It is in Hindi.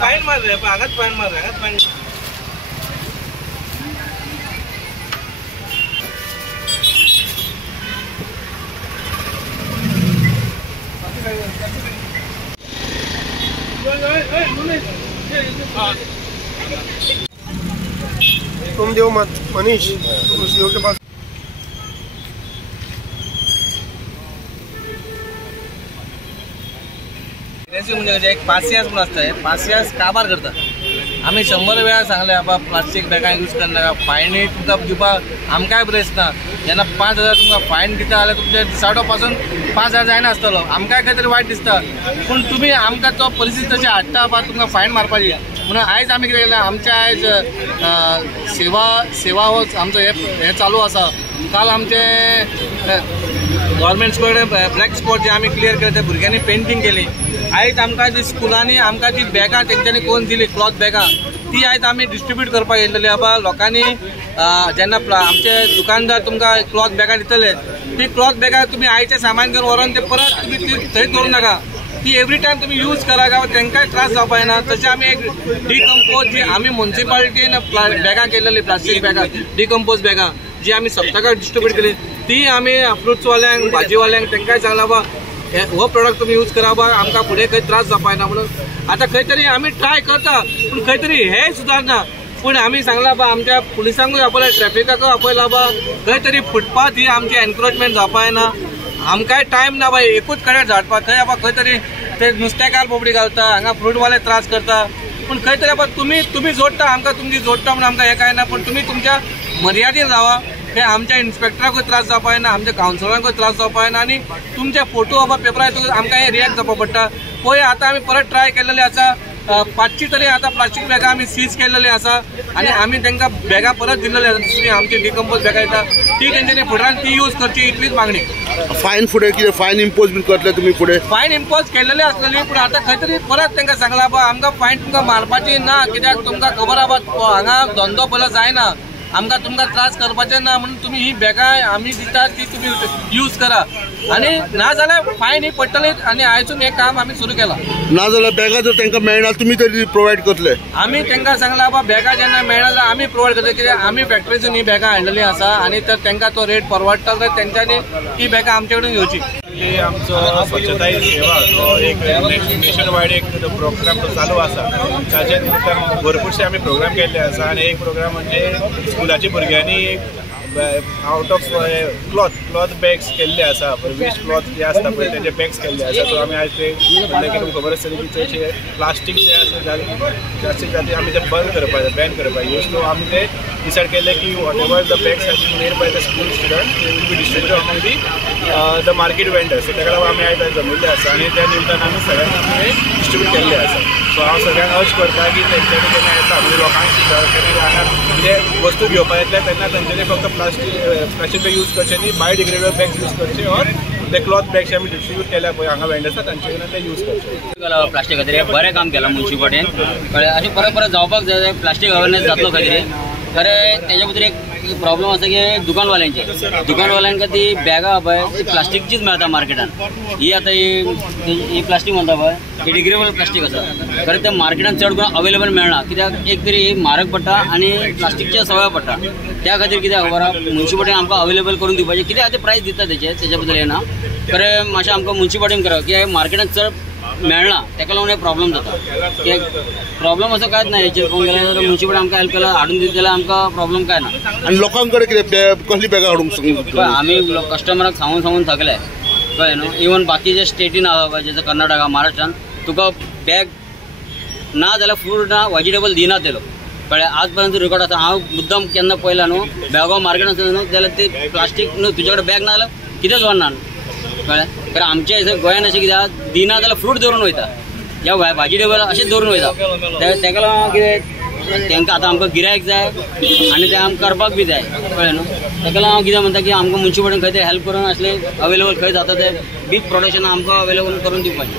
फाइन मार रहे आगात फाइन मार रहे फाइन तुम देव मत मनीष उस देव के पास म्हणजे एक पासियास म्हणून असतं पासियास काबार करता आम्ही 100 वेळा सांगले बाबा प्लास्टिक बॅगा यूज करनाका फायन तुमका दिवपा आमकांय प्रेस ना जेन्ना 5000 तुमका फायन दिता जाल्यार तुमच्या दिसाडो पासून 5000 जायना आसतलो आमकांय खंय तरी वायट दिसता पूण तुमी आमकां तो परिस्थिती तशी हाडटा बा तुमकां फायन मारपाची म्हणून आयज आमी कितें केलें आमच्या आयज सेवा हो आमचो हे चालू आसा काल आमचे गव्हर्मेंट स्कूल ब्लॅक स्पॉट जे आमी क्लियर केले ते भुरग्यांनी पेंटिंग केली आयज आमकां जी स्कुलांनी आमकां जी बॅगां तेंच्यांनी कोण दिली क्लॉथ बॅगां ती आयज आमी डिस्ट्रिब्यूट करपाक येयलेली बाबा लोकांनी जेन्ना आमचे दुकानदार तुमकां क्लॉथ बॅगां दितले ती क्लॉथ बॅगां तुमी आयचे सामान घेवन व्हरोन ते परत तुमी ती थंय दवरूं नाका ती एवरी टायम तुम्ही यूज करा का तांकांय त्रास जावपाक ना तशें आमी एक डिकम्पोज जी आमी म्युनिसिपालिटीन बॅगां केलेली प्लास्टीक बॅगां डिकम्पोज बॅगां जी आमी सप्तकाक डिस्ट्रिब्यूट केली ती आमी फ्रुट्सवाल्यांक भाजीवाल्यांक तांकांय सांगला बा हो प्रोडक्ट तुम्ही यूज करा बा आमकां फुडें खंय त्रास जावपाक ना म्हणून आतां खंय तरी आमी ट्राय करता पूण खंय तरी हेय सुदारना पूण आमी सांगला बा आमच्या पुलिसांकूय आपयला ट्रॅफिकाकूय आपयला बा खंय तरी फुटपाथ ही आमची एनक्रोचमेंट जावपाक ना आमकांय टायम ना बाय एकूच कडेन झाडपाक थंय बाबा खंय तरी ते नुस्तेकार बोबडी घालता हांगा फ्रूटवाले त्रास करता पूण खंय तरी बाबा तुमी जोडटा आमकां तुमची जोडटा म्हणून आमकां हें काय ना पूण तुमी तुमच्या मर्यादेन रावा हे आमच्या इन्स्पेक्टराकूय त्रास जावपाक ना आमच्या कावन्सिलरांकूय त्रास जावपाक ना आनी तुमचे फोटो बाबा पेपरार आमकां हे रिएक्ट जावपाक पडटा पळय आतां आमी परत ट्राय केलेले आसा 500 तरी आतां प्लास्टीक बॅगां आमी सीज केलेली आसा आनी आमी तांकां बॅगां परत दिलेली आसा दुसरी आमची डिकम्पोज बॅगां येता ती तेंच्यांनी फुडारान ती यूज करची इतलीच मागणी फायन फुडें कितें फायन इम्पोज बीन करतले तुमी फुडें फायन इम्पोज केलेली आसलेली पूण आतां खंय तरी परत तांकां सांगला बा आमकां फायन तुमकां मारपाची ना कित्याक तुमकां खबर आहा बा हांगा धंदो पयलो जायना आमकां तुमकां त्रास करपाचें ना म्हणून तुमी ही बॅगां आमी दितात ती तुमी यूज करा आनी ना जाल्यार फायन ही पडटली आनी आयसून हें काम आमी सुरू केलां ना जाल्यार बॅगां जर तांकां मेळना तुमी तरी प्रोवायड करतले आमी तांकां सांगला बा बॅगां जेन्ना मेळना जाल्यार आमी प्रोवायड करतले कित्याक आमी फॅक्टरीसून ही बॅगां हाडलेली आसा आनी तर तांकां तो रेट परवडटा जाल्यार तेंच्यांनी ही बॅगां आमचे कडेन घेवची आमचो स्वच्छता ही सेवा तो एक नेशन वायड एक प्रोग्राम तो चालू आसा ताचे निमित्तान भरपूरशे आमी प्रोग्राम केल्ले आसा आनी एक प्रोग्राम म्हणजे स्कुलाच्या भुरग्यांनी आउट ऑफ क्लॉथ बॅग्स केल्ले आसा वेस्ट क्लॉथ जे आसता पळय तेजे बॅग्स केल्ले आसा सो आमी आयज ते म्हणलें की तुमकां खबर आसतली की चडशे प्लास्टीक जे आसा जास्तीत जास्त आमी ते बंद करपाक जाय बॅन करपाक जाय सो आमी ते डिसायड केले की whatever the bags have been made by the school student they will be distributed among the market vendors so ताका लागून आमी आयज जमिल्ले आसा आनी त्या निमतान आमी सगळ्यांक ते डिस्ट्रिब्यूट केल्ले आसा सो हांव सगळ्यांक अर्ज करता की तेंच्यांनी जेन्ना येता म्हणजे लोकांक सुद्दां केन्ना हांगा कितें वस्तू घेवपाक येतले तेन्ना तेंच्यांनी फक्त प्लास्टीक बॅग यूज करचे न्ही बायोडिग्रेडेबल बॅग्स यूज करचे और ते क्लॉथ बॅग्स आमी डिस्ट्रिब्यूट केल्या पळय हांगा वेंडर्स आसा तांचे कडल्यान ते यूज करचे प्लास्टीक खातीर बरें काम केलां म्युनिसिपालिटीन कळ्ळें अशें परत परत जावपाक जाय प्लास्टीक अवेरनेस जातलो खंय खरें तेज्या भितर एक प्रॉब्लम आसा की दुकानवाल्यांक ती बॅगां पळय ती प्लास्टीकचीच मेळटा मार्केटान ही आतां ही प्लास्टीक म्हणटा पळय ही डिग्रेडेबल प्लास्टीक आसा खरें ते मार्केटान चड करून अवेलेबल मेळना कित्याक एक तरी म्हारग पडटा आनी प्लास्टीकच्या सवय पडटा त्या खातीर कित्याक खबर आहा म्युनिसिपालिटीन आमकां अवेलेबल करून दिवपाचें कित्याक आतां प्रायस दिता तेच्या बद्दल येना खरें मातशें आमकां म्युनिसिपालिटीन करप कित्याक मार्केटान चड मेळना ताका लागून एक प्रॉब्लम जाता कित्याक प्रॉब्लम असो कांयच ना हेचेर पळोवंक गेल्यार म्युनिसिपालिटी आमकां हेल्प केला हाडून दिता जाल्यार आमकां प्रॉब्लम काय ना आनी लोकांक कडेन कितें कसली बॅगां हाडूंक सांगता आमी कस्टमराक सांगून थकले कळ्ळें न्हू इवन बाकीच्या स्टेटीन आहा पळय जसं कर्नाटका महाराष्ट्रान तुका बॅग ना जाल्यार फूड ना व्हेजिटेबल दिना ते लोक कळ्ळें आज पर्यंत रेकॉर्ड आसा हांव मुद्दम केन्ना पळयला न्हू बॅगो मार्केटान आसता न्हू जाल्यार ते प्लास्टीक न्हू तुजे कडेन बॅग ना जाल्यार कितेंच व्हरना कळ्ळें कारण आमच्या गोंयान अशें कितें दिना जाल्यार फ्रूट दवरून वयता ह्या भाजी टेबल अशेंच दवरून वयता तेका लागून कितें तेंकां आतां आमकां गिरायक जाय आनी तें आमकां करपाक बी जाय कळ्ळें न्हू तेका लागून हांव कितें म्हणटा की आमकां मुन्सिपाल्टीन खंय ते हेल्प करून असले अवेलेबल खंय जाता ते बीग प्रोडक्शन आमकां अवेलेबल करून दिवपाचें.